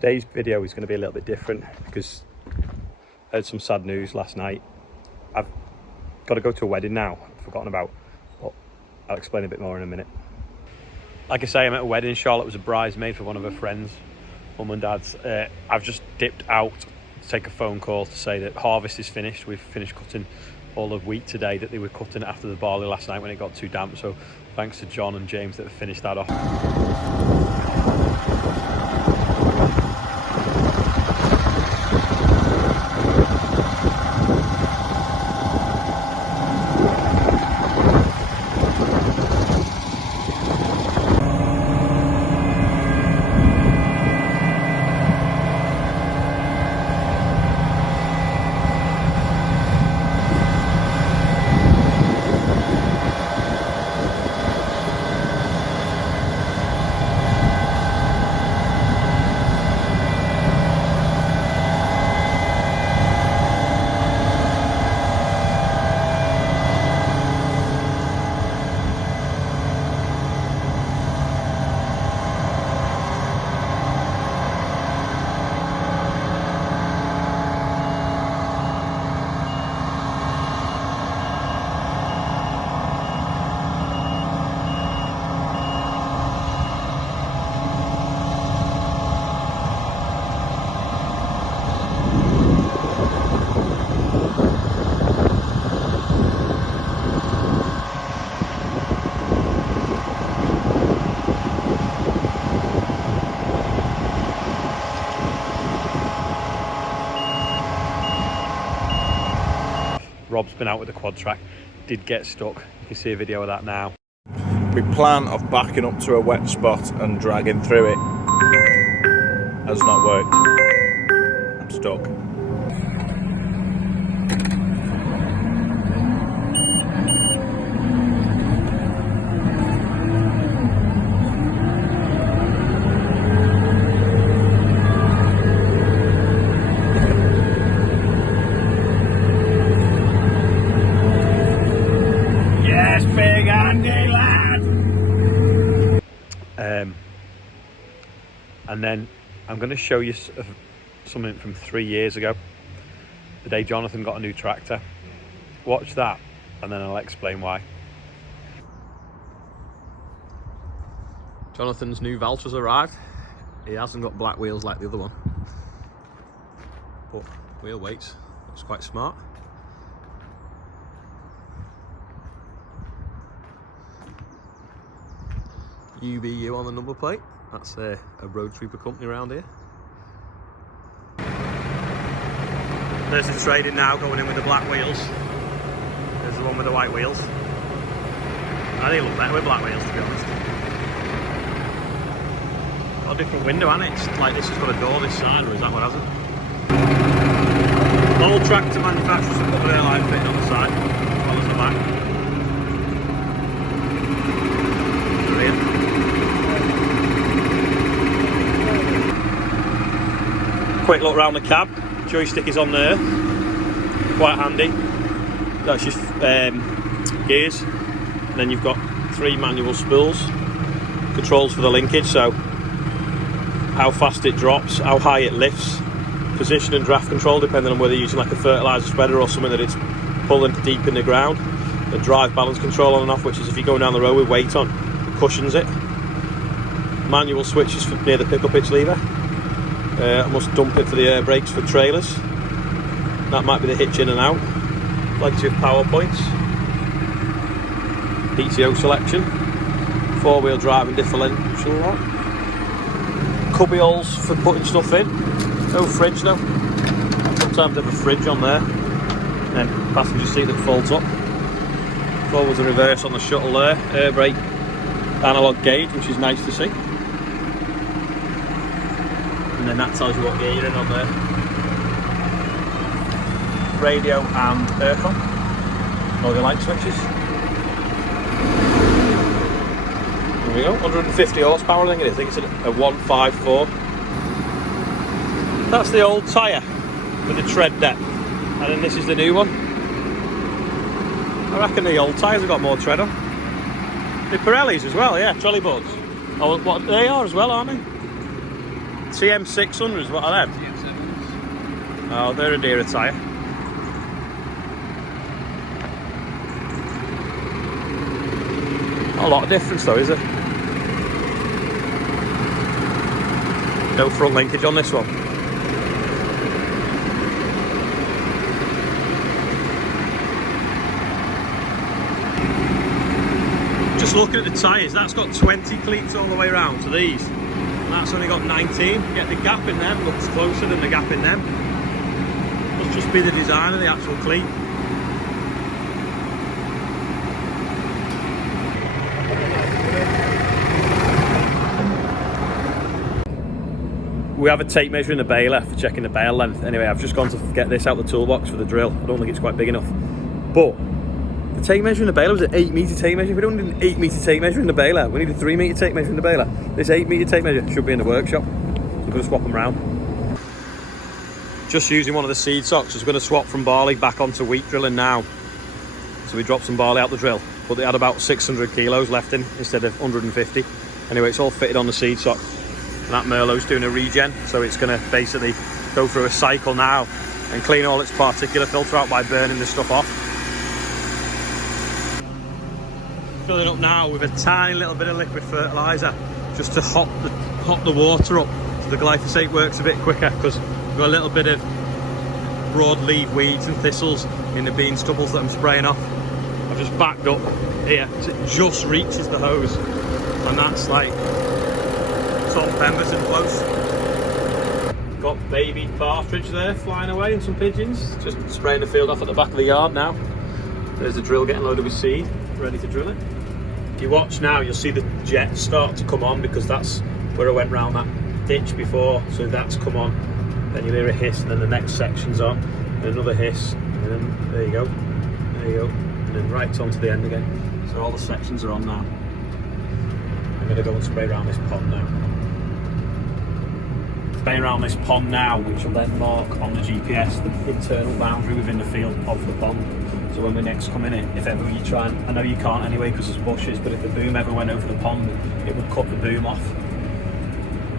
Today's video is going to be a little bit different because I heard some sad news last night. I've got to go to a wedding now, I've forgotten about, but I'll explain a bit more in a minute. Like I say, I'm at a wedding. Charlotte was a bridesmaid for one of her friends, mum and dad's. I've just dipped out to take a phone call to say that harvest is finished. We've finished cutting all the wheat today that they were cutting after the barley last night when it got too damp. So thanks to John and James that have finished that off. Rob's been out with the quad track, did get stuck. You can see a video of that now. My plan of backing up to a wet spot and dragging through it has not worked. I'm stuck. And then I'm going to show you something from 3 years ago, the day Jonathan got a new tractor. Watch that and then I'll explain why. Jonathan's new Valtra's arrived. He hasn't got black wheels like the other one, but wheel weights, looks quite smart. UBU on the number plate. That's a road sweeper company around here. There's the trading now going in with the black wheels. There's the one with the white wheels. I think it looks better with black wheels, to be honest. Got a different window, hasn't it? It's like this has got a door this side, or is that what hasn't? All tractor manufacturers have got their line fitting on the side, as well as the back. Quick look around the cab, joystick is on there, quite handy. That's just gears, and then you've got 3 manual spools, controls for the linkage, so how fast it drops, how high it lifts, position and draft control depending on whether you're using like a fertiliser spreader or something that it's pulling deep in the ground. The drive balance control on and off, which is if you're going down the road with weight on, it cushions it. Manual switches for near the pickup hitch lever. I must dump it for the air brakes for trailers. That might be the hitch in and out. Plenty of power points. PTO selection. 4-wheel drive and differential lock. Cubby holes for putting stuff in. No fridge though. Sometimes have a fridge on there. And then passenger seat that folds up. Forwards and reverse on the shuttle there. Air brake analog gauge, which is nice to see. And then that tells you what gear you're in on there. Radio and aircon. All your light switches. There we go, 150 horsepower I think it is. I think it's a 154. That's the old tyre with the tread depth. And then this is the new one. I reckon the old tyres have got more tread on. The Pirellis as well, yeah, trolley boards. Oh, what they are as well, aren't they? TM600s, what are them? TM7s. Oh, they're a dearer tyre. Not a lot of difference though, is it? No front linkage on this one. Just looking at the tyres, that's got 20 cleats all the way around to these. And that's only got 19. Yet the gap in them looks closer than the gap in them. Must just be the design of the actual cleat. We have a tape measure in the baler for checking the bale length. Anyway, I've just gone to get this out the toolbox for the drill. I don't think it's quite big enough. But the tape measure in the baler was an 8 metre tape measure. We don't need an 8 metre tape measure in the baler. We need a 3 metre tape measure in the baler. This 8 metre tape measure should be in the workshop. So we're going to swap them round. Just using one of the seed socks. I was going to swap from barley back onto wheat drilling now. So we dropped some barley out the drill, but they had about 600 kilos left in instead of 150. Anyway, it's all fitted on the seed sock. And that Merlot's doing a regen, so it's going to basically go through a cycle now and clean all its particulate filter out by burning the stuff off. Filling up now with a tiny little bit of liquid fertiliser just to hot the water up so the glyphosate works a bit quicker, because we've got a little bit of broadleaf weeds and thistles in the bean stubbles that I'm spraying off. I've just backed up here so it just reaches the hose, and that's like salt and Pemberton close. Got baby partridge there flying away and some pigeons. Just spraying the field off at the back of the yard now. There's the drill getting loaded with seed, ready to drill it. If you watch now, you'll see the jets start to come on, because that's where I went round that ditch before. So that's come on, then you'll hear a hiss, and then the next section's on, and another hiss, and then there you go, and then right on to the end again. So all the sections are on now. I'm going to go and spray around this pond now. Spray around this pond now, which will then mark on the GPS the internal boundary within the field of the pond. So when we next come in it, if ever you try and, I know you can't anyway because there's bushes, but if the boom ever went over the pond, it would cut the boom off.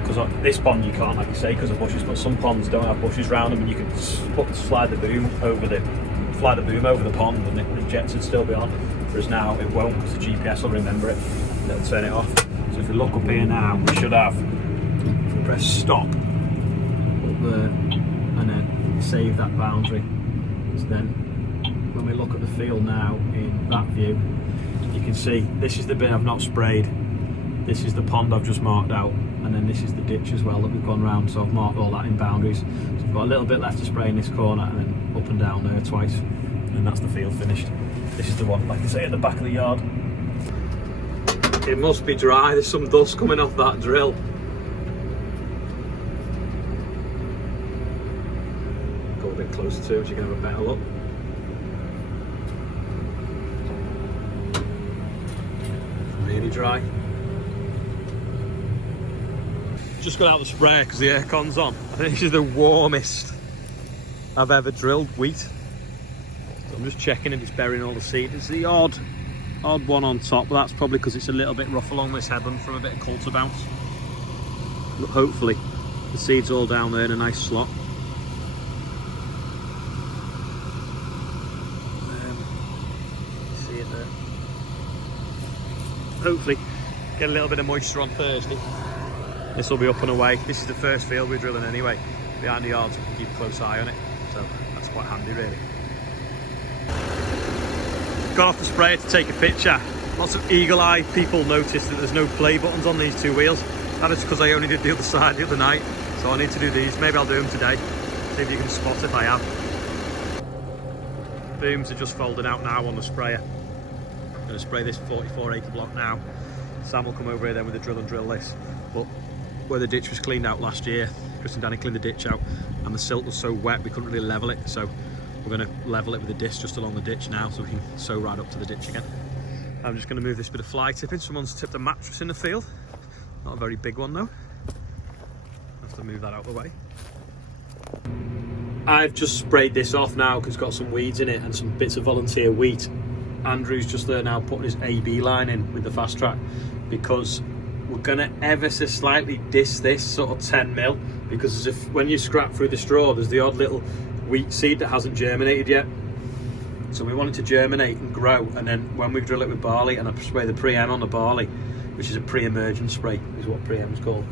Because this pond you can't, like you say, because of bushes, but some ponds don't have bushes around them, and you can slide the boom over the pond, and the jets would still be on. Whereas now it won't, because the GPS will remember it, and it'll turn it off. So if we look up here now, we should have, if we press stop up there, and then save that boundary. So then when we look at the field now in that view, you can see this is the bit I've not sprayed, this is the pond I've just marked out, and then this is the ditch as well that we've gone round. So I've marked all that in boundaries. So we've got a little bit left to spray in this corner, and then up and down there twice, and that's the field finished. This is the one, like I say, at the back of the yard. It must be dry, there's some dust coming off that drill. Go a bit closer to it, you can have a better look. Really dry. Just got out the sprayer because the aircon's on. I think this is the warmest I've ever drilled wheat. So I'm just checking if it's burying all the seed. It's the odd one on top, but that's probably because it's a little bit rough along this headland from a bit of coulter bounce. But hopefully the seed's all down there in a nice slot. See it there. Hopefully get a little bit of moisture on Thursday. This will be up and away. This is the first field we're drilling anyway. Behind the yards, we can keep a close eye on it. So that's quite handy really. Got off the sprayer to take a picture. Lots of eagle-eyed people noticed that there's no play buttons on these two wheels. That is because I only did the other side the other night. So I need to do these. Maybe I'll do them today. See if you can spot if I have. Booms are just folding out now on the sprayer. I'm going to spray this 44 acre block now. Sam will come over here then with the drill and drill this. But where the ditch was cleaned out last year, Chris and Danny cleaned the ditch out, and the silt was so wet we couldn't really level it. So we're going to level it with a disc just along the ditch now, so we can sow right up to the ditch again. I'm just going to move this bit of fly tipping. Someone's tipped a mattress in the field. Not a very big one though. Have to move that out of the way. I've just sprayed this off now because it's got some weeds in it and some bits of volunteer wheat. Andrew's just there now putting his AB line in with the fast track, because we're gonna ever so slightly dis this sort of 10 mil, because as if when you scrap through the straw, there's the odd little wheat seed that hasn't germinated yet. So we want it to germinate and grow, and then when we drill it with barley and I spray the pre-em on the barley, which is a pre-emergent spray, is what pre-em is called,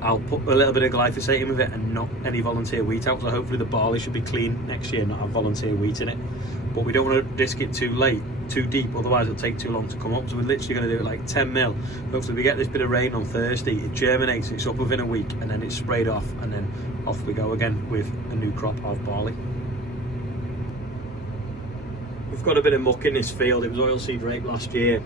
I'll put a little bit of glyphosate in with it and not any volunteer wheat out. So hopefully the barley should be clean next year, not have volunteer wheat in it. But we don't want to disc it too late, too deep, otherwise it'll take too long to come up. So we're literally going to do it like 10 mil. Hopefully we get this bit of rain on Thursday, it germinates, it's up within a week, and then it's sprayed off, and then off we go again with a new crop of barley. We've got a bit of muck in this field. It was oilseed rape last year,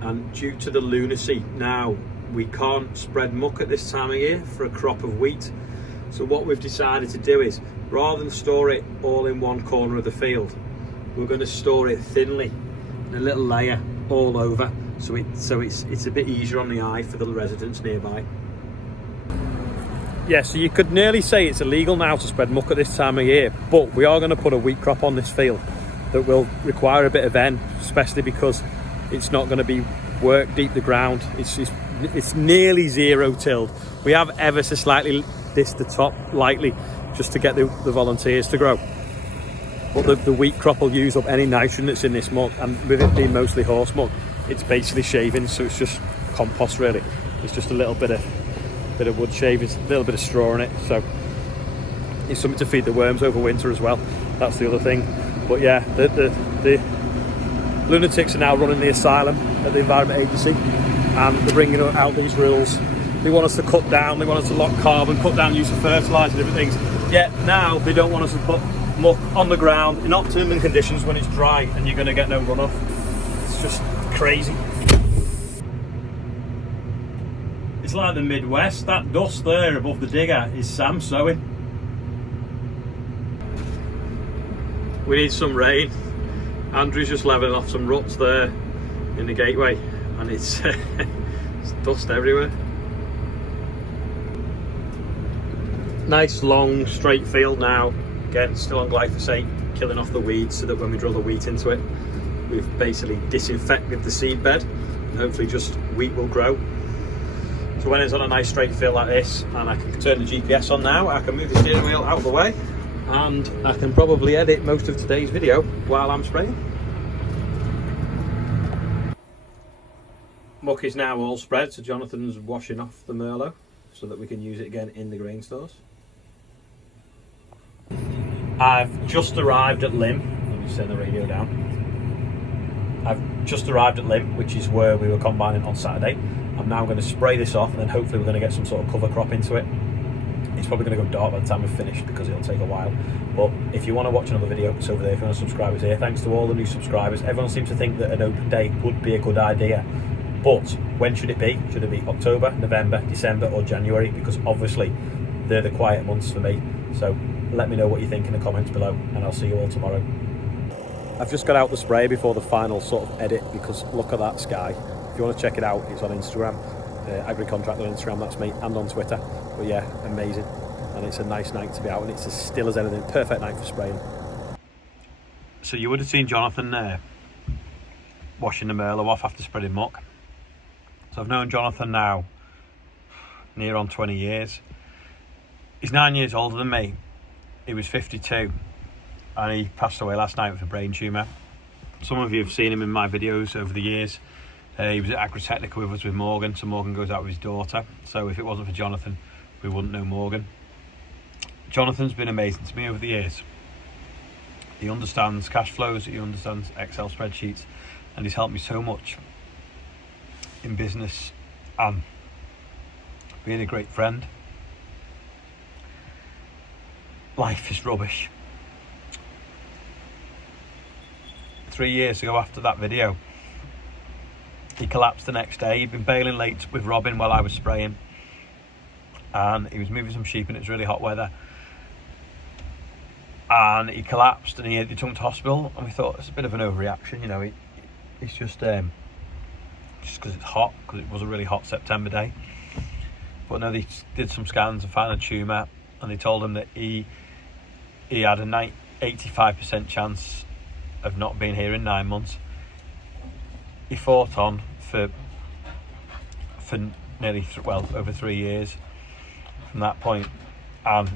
and due to the lunacy now, we can't spread muck at this time of year for a crop of wheat. So what we've decided to do is, rather than store it all in one corner of the field, we're going to store it thinly in a little layer all over, so it's a bit easier on the eye for the residents nearby. Yeah, so you could nearly say it's illegal now to spread muck at this time of year, but we are going to put a wheat crop on this field that will require a bit of N, especially because it's not going to be work deep the ground. It's nearly zero tilled. We have ever so slightly dissed the top lightly just to get the volunteers to grow. But the wheat crop will use up any nitrogen that's in this muck, and with it being mostly horse muck, it's basically shavings, so it's just compost really. It's just a little bit of wood shavings, a little bit of straw in it, so it's something to feed the worms over winter as well. That's the other thing. But yeah, the lunatics are now running the asylum at the Environment Agency, and they're bringing out these rules. They want us to cut down, they want us to lock carbon, cut down use of fertiliser and different things. Yet now they don't want us to put muck on the ground in optimum conditions when it's dry and you're going to get no runoff. It's just crazy. It's like the Midwest. That dust there above the digger is Sam sowing. We need some rain. Andrew's just levelling off some ruts there in the gateway, and it's, it's dust everywhere. Nice long straight field now, again still on glyphosate, killing off the weeds so that when we drill the wheat into it, we've basically disinfected the seed bed, and hopefully just wheat will grow. So when it's on a nice straight field like this, and I can turn the GPS on now, I can move the steering wheel out of the way, and I can probably edit most of today's video while I'm spraying. Muck is now all spread, so Jonathan's washing off the Merlot so that we can use it again in the grain stores. I've just arrived at Lim. Let me just turn the radio down. I've just arrived at Lim, which is where we were combining on Saturday. I'm now going to spray this off, and then hopefully we're going to get some sort of cover crop into it. It's probably going to go dark by the time we've finished because it'll take a while. But if you want to watch another video, it's over there. If you want to subscribe, it's here. Thanks to all the new subscribers. Everyone seems to think that an open day would be a good idea. But when should it be? Should it be October, November, December or January? Because obviously they're the quiet months for me. So let me know what you think in the comments below, and I'll see you all tomorrow. I've just got out the spray before the final sort of edit, because look at that sky. If you want to check it out, it's on Instagram. AgriContract on Instagram, that's me, and on Twitter. But yeah, amazing. And it's a nice night to be out, and it's as still as anything. Perfect night for spraying. So you would have seen Jonathan there washing the Merlot off after spreading muck. So I've known Jonathan now near on 20 years. He's 9 years older than me. He was 52 and he passed away last night with a brain tumour. Some of you have seen him in my videos over the years. He was at Agritechnica with us with Morgan, so Morgan goes out with his daughter. So if it wasn't for Jonathan, we wouldn't know Morgan. Jonathan's been amazing to me over the years. He understands cash flows, he understands Excel spreadsheets, and he's helped me so much in business and being a great friend. Life is rubbish. 3 years ago after that video, he collapsed the next day. He'd been bailing late with Robin while I was spraying, and he was moving some sheep and it was really hot weather, and he collapsed and he took him to hospital, and we thought it's a bit of an overreaction, you know, it's just because it's hot, because it was a really hot September day. But no, they did some scans and found a tumour, and they told him that he had a 85% chance of not being here in 9 months. He fought on for for nearly over 3 years from that point, and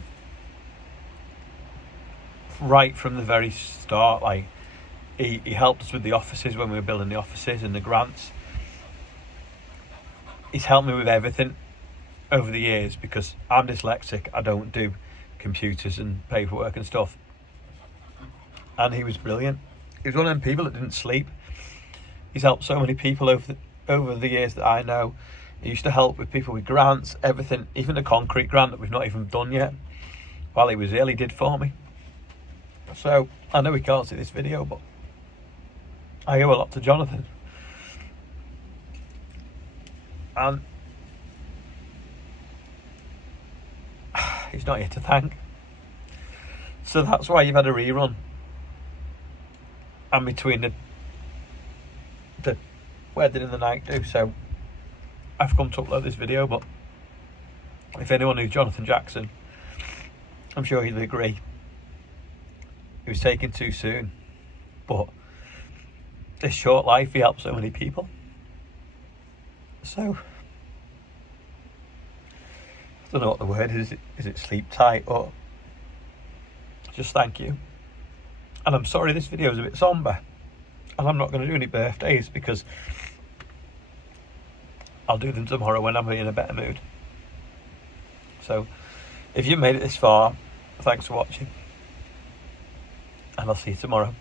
right from the very start, like he helped us with the offices when we were building the offices and the grants. He's helped me with everything over the years because I'm dyslexic. I don't do computers and paperwork and stuff, and he was brilliant. He was one of them people that didn't sleep. He's helped so many people over the years that I know. He used to help with people with grants, everything, even the concrete grant that we've not even done yet. While he was ill, he did for me. So I know he can't see this video, but I owe a lot to Jonathan. And he's not here to thank. So that's why you've had a rerun. And between the wedding and the night do. So I've come to upload this video, but if anyone knew Jonathan Jackson, I'm sure he'd agree. He was taken too soon, but this short life, he helped so many people. So I don't know what the word is. Is it sleep tight or just thank you? And I'm sorry this video is a bit somber, and I'm not going to do any birthdays because I'll do them tomorrow when I'm in a better mood. So if you made it this far, thanks for watching, and I'll see you tomorrow.